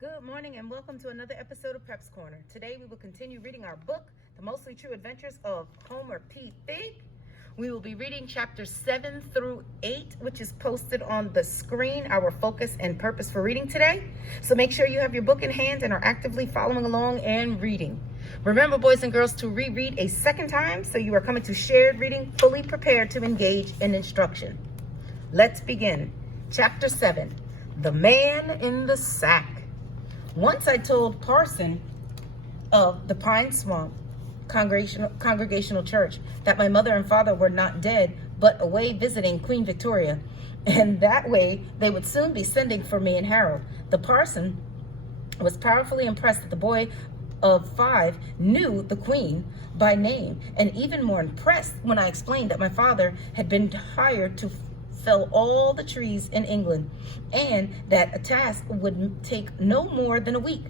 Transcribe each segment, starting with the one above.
Good morning and welcome to another episode of Pep's Corner. Today we will continue reading our book, The Mostly True Adventures of Homer P. Figg. We will be reading chapters 7 through 8, which is posted on the screen, our focus and purpose for reading today. So make sure you have your book in hand and are actively following along and reading. Remember, boys and girls, to reread a second time so you are coming to shared reading fully prepared to engage in instruction. Let's begin. Chapter 7, The Man in the Sack. Once I told Parson of the Pine Swamp Congregational Church that my mother and father were not dead, but away visiting Queen Victoria, and that way they would soon be sending for me and Harold. The parson was powerfully impressed that the boy of 5 knew the Queen by name, and even more impressed when I explained that my father had been hired to fell all the trees in England, and that a task would take no more than a week.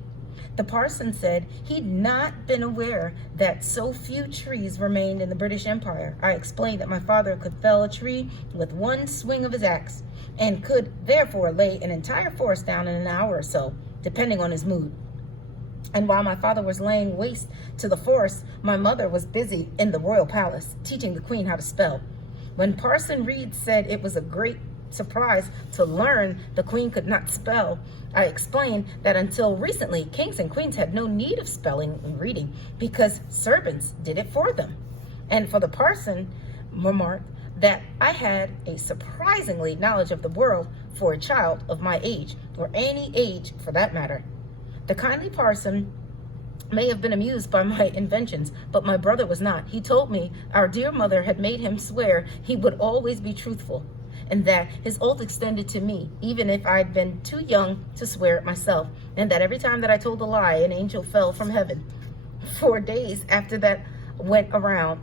The parson said he'd not been aware that so few trees remained in the British Empire. I explained that my father could fell a tree with one swing of his axe, and could therefore lay an entire forest down in an hour or so, depending on his mood. And while my father was laying waste to the forest, my mother was busy in the royal palace, teaching the Queen how to spell. When Parson Reed said it was a great surprise to learn the Queen could not spell, I explained that until recently, kings and queens had no need of spelling and reading because servants did it for them. And for the parson remarked that I had a surprisingly knowledge of the world for a child of my age, or any age for that matter. The kindly parson may have been amused by my inventions, but my brother was not. He told me our dear mother had made him swear he would always be truthful, and that his oath extended to me, even if I'd been too young to swear it myself, and that every time that I told a lie, an angel fell from heaven. For days after that, I went around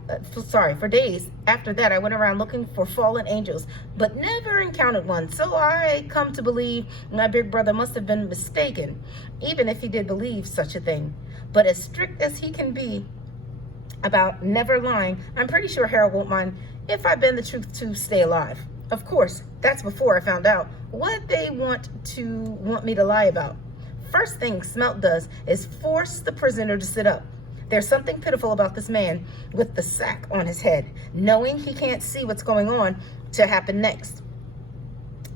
looking for fallen angels, but never encountered one. So I come to believe my big brother must have been mistaken, even if he did believe such a thing. But as strict as he can be about never lying, I'm pretty sure Harold won't mind if I bend the truth to stay alive. Of course, that's before I found out what they want me to lie about. First thing Smelt does is force the prisoner to sit up. There's something pitiful about this man with the sack on his head, knowing he can't see what's going on to happen next.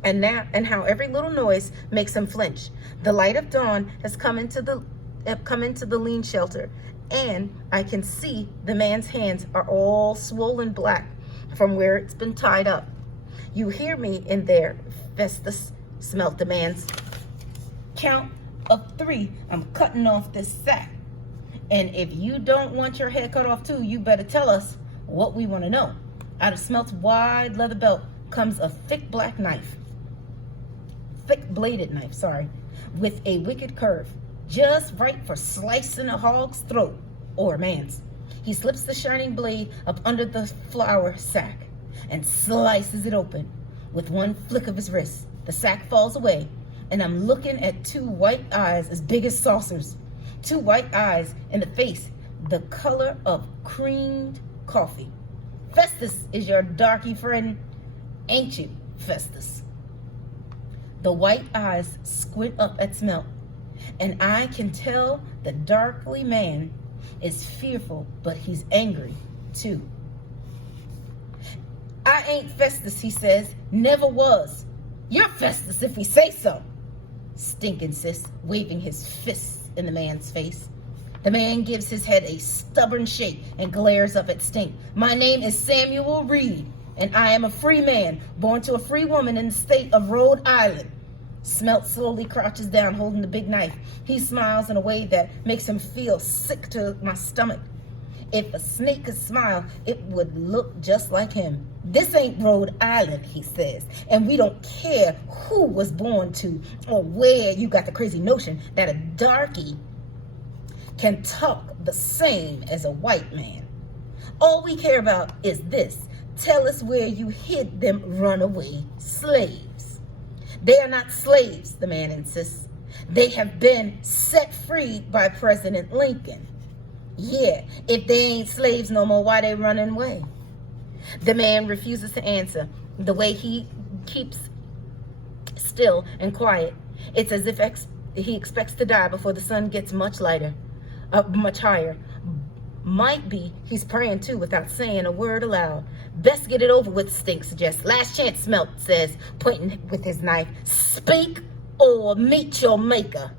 And how every little noise makes him flinch. The light of dawn has come into the lean shelter, and I can see the man's hands are all swollen black from where it's been tied up. You hear me in there, Festus, Smelt demands. Count of 3, I'm cutting off this sack. And if you don't want your head cut off too, you better tell us what we want to know. Out of Smelt's wide leather belt comes a thick bladed knife, with a wicked curve, just right for slicing a hog's throat or a man's. He slips the shining blade up under the flour sack and slices it open with one flick of his wrist. The sack falls away, and I'm looking at 2 white eyes as big as saucers. 2 white eyes in the face, the color of creamed coffee. Festus is your darky friend, ain't you, Festus? The white eyes squint up at Smelt, and I can tell the darkly man is fearful, but he's angry too. I ain't Festus, he says. Never was. You're Festus if we say so, Stink insists, waving his fists in the man's face. The man gives his head a stubborn shake and glares up at Stink. My name is Samuel Reed, and I am a free man, born to a free woman in the state of Rhode Island. Smelt slowly crouches down, holding the big knife. He smiles in a way that makes him feel sick to my stomach. If a snake could smile, it would look just like him. This ain't Rhode Island, he says, and we don't care who was born to or where you got the crazy notion that a darky can talk the same as a white man. All we care about is this. Tell us where you hid them runaway slaves. They are not slaves, the man insists. They have been set free by President Lincoln. Yeah, if they ain't slaves no more, why they running away? The man refuses to answer. The way he keeps still and quiet, it's as if He expects to die before the sun gets much higher. Might be he's praying too without saying a word aloud. Best get it over with, Stink suggests. Last chance, Smelt says, pointing with his knife. Speak or meet your maker.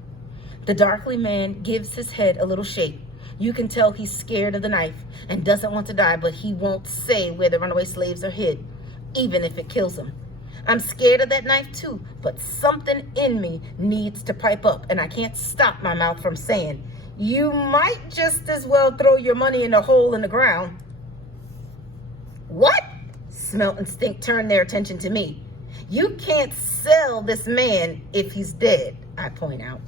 The darkly man gives his head a little shake. You can tell he's scared of the knife and doesn't want to die, but he won't say where the runaway slaves are hid, even if it kills him. I'm scared of that knife too, but something in me needs to pipe up, and I can't stop my mouth from saying, you might just as well throw your money in a hole in the ground. What? Smelt and Stink turn their attention to me. You can't sell this man if he's dead, I point out.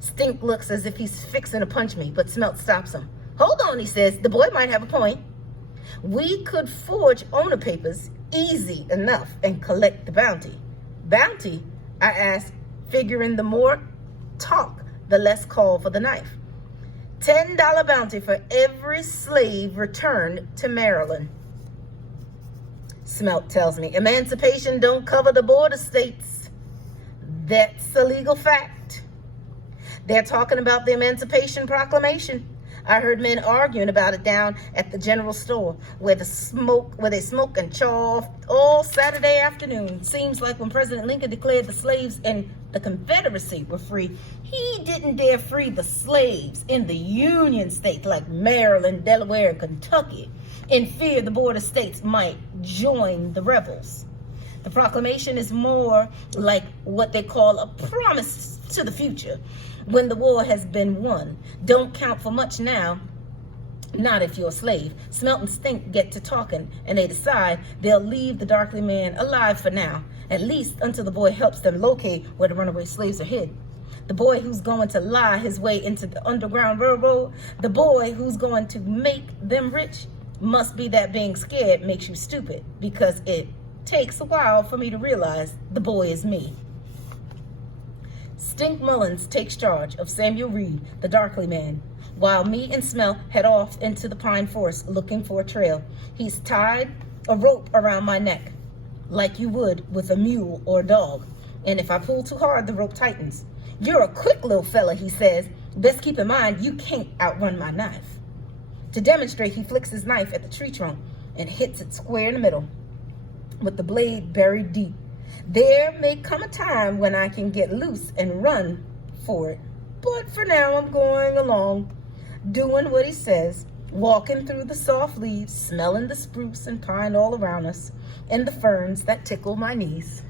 Stink looks as if he's fixing to punch me, but Smelt stops him. Hold on, he says. The boy might have a point. We could forge owner papers easy enough and collect the bounty. Bounty? I asked, figuring the more talk, the less call for the knife. $10 bounty for every slave returned to Maryland. Smelt tells me, emancipation don't cover the border states. That's a legal fact. They're talking about the Emancipation Proclamation. I heard men arguing about it down at the general store where they smoke and chaw all Saturday afternoon. Seems like when President Lincoln declared the slaves in the Confederacy were free, he didn't dare free the slaves in the Union states like Maryland, Delaware, and Kentucky in fear the border states might join the rebels. The proclamation is more like what they call a promise to the future when the war has been won. Don't count for much now, not if you're a slave. Smelt and Stink get to talking, and they decide they'll leave the darkly man alive for now, at least until the boy helps them locate where the runaway slaves are hid. The boy who's going to lie his way into the Underground Railroad, the boy who's going to make them rich, must be that being scared makes you stupid, because it takes a while for me to realize the boy is me. Stink Mullins takes charge of Samuel Reed, the darkly man, while me and Smell head off into the pine forest looking for a trail. He's tied a rope around my neck, like you would with a mule or a dog, and if I pull too hard, the rope tightens. You're a quick little fella, he says. Best keep in mind you can't outrun my knife. To demonstrate, he flicks his knife at the tree trunk and hits it square in the middle, with the blade buried deep. There may come a time when I can get loose and run for it, but for now I'm going along, doing what he says, walking through the soft leaves, smelling the spruce and pine all around us, and the ferns that tickle my knees.